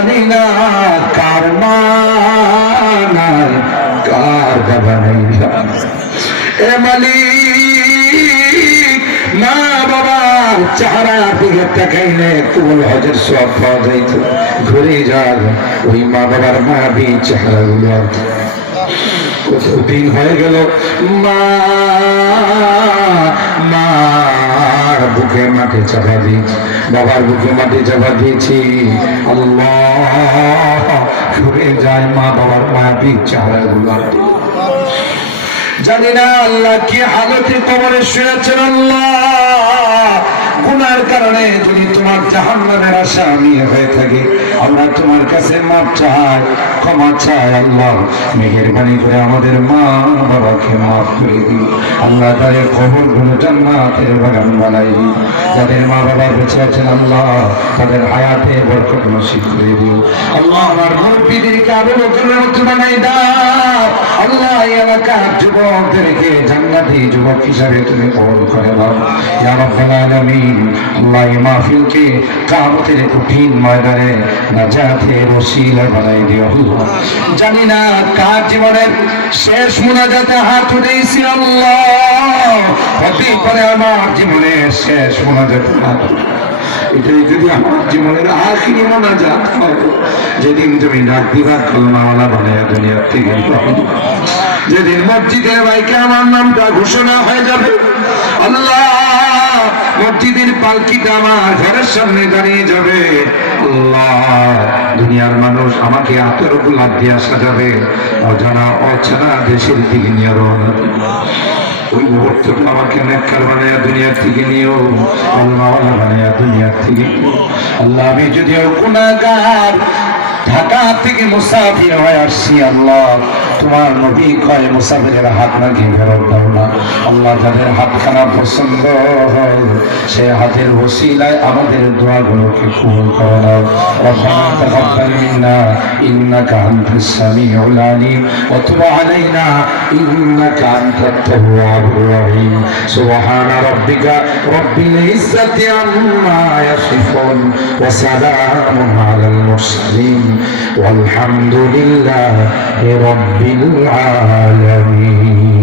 জানি না কার মা নাই কার বাবা নাই। এ মালিক, মা বাবার চেহারার দিকে তাকাইলে কবুল হজের সব পাওয়া যাইত। ঘুরে যান ওই মা বাবার মায়াবী চেহারা গুলো। কতদিন হয়ে গেল মার বুকে মাটি চাপা দিয়েছি, বাবার বুকে মাটি চাপা দিয়েছি। আল্লাহ, ঘুরে যায় মা বাবার মায়াবী চেহারা গুলো। জানি না আল্লাহ কি হালতে কবরে শুয়েছেন। আল্লাহ, গুনার কারণে যদি তোমার জাহান্নামের আসামি হয়ে থাকে, আমরা তোমার কাছে মাপ চাই, ক্ষমা চাই। আল্লাহ, মেহেরবানি করে আমাদের মা বাবাকে মাফ করে দিই। আল্লাহ, তাদের কবরগুলো জান্নাতের বাগান বানাই। যাদের মা বাবা বেঁচে আছেন আল্লাহ, তাদের হায়াতে বরকত নসিব করে দিও। আল্লাহ, আমার মুরব্বিদেরকে আরো নতুন বানাই দাও। আল্লাহ, এই এলাকার যুবকদেরকে জান্নাতি যুবক হিসাবে তুমি কবুল করে দাও ইয়া রাব্বাল আলামিন। আল্লাহ, এই মাহফিলকে কিয়ামতের কঠিন ময়দানে নাজাতের ওসিলা বানাই দিও। জানি না কার জীবনের শেষ মুনাজাতে হাত উঠেছি। আল্লাহ, হতে পারে আমার জীবনের শেষ মুনাজাতে হাত। এটাই যদি আমার জীবনের আখিরি মোনাজাত হয়, যেদিন তুমি ডাক দিবা কলমাওয়ালা বানায়া দুনিয়ার থেকে, যেদিন মসজিদের বাইকে আমার নামটা ঘোষণা হয়ে যাবে। আল্লাহ, মসজিদের পালকিটা আমার ঘরের সামনে দাঁড়িয়ে যাবে। আল্লাহ, দুনিয়ার মানুষ আমাকে হাতের উপর লাভ দিয়ে আসা যাবে, অজানা অচেনা দেশের দিকে নিয়ে রওনা দিবে। ওই মুহূর্তটা আমাকে নেককার বানায়া দুনিয়ার থেকে নিও, আল্লাহওয়ালা বানায়া দুনিয়ার থেকে নিও। আল্লাহ, আমি যদিও গুনাহগার, ঢাকা থেকে মুসাফির হয়ে আসছি। আল্লাহ, তোমার নবী কয় মুসাফিরের হাত নাকি ফেরত দাও না। আল্লাহ, যাদের হাতখানা পছন্দ হয় সে হাতের ওসিলায় আমাদের দোয়াগুলোকে কবুল করে নাও। রব্বানা তাকাব্বাল মিন্না ইন্নাকা আনতাস সামিউল আলিম ওয়া তুব আলাইনা ইন্নাকা আনতাত তাওয়াবুর রহিম। সুবহানা রাব্বিকা রাব্বিল ইজ্জাতি আম্মা ইয়াসিফুন ওয়া সালামুন আলাল মুরসালিন والحمد لله رب العالمين।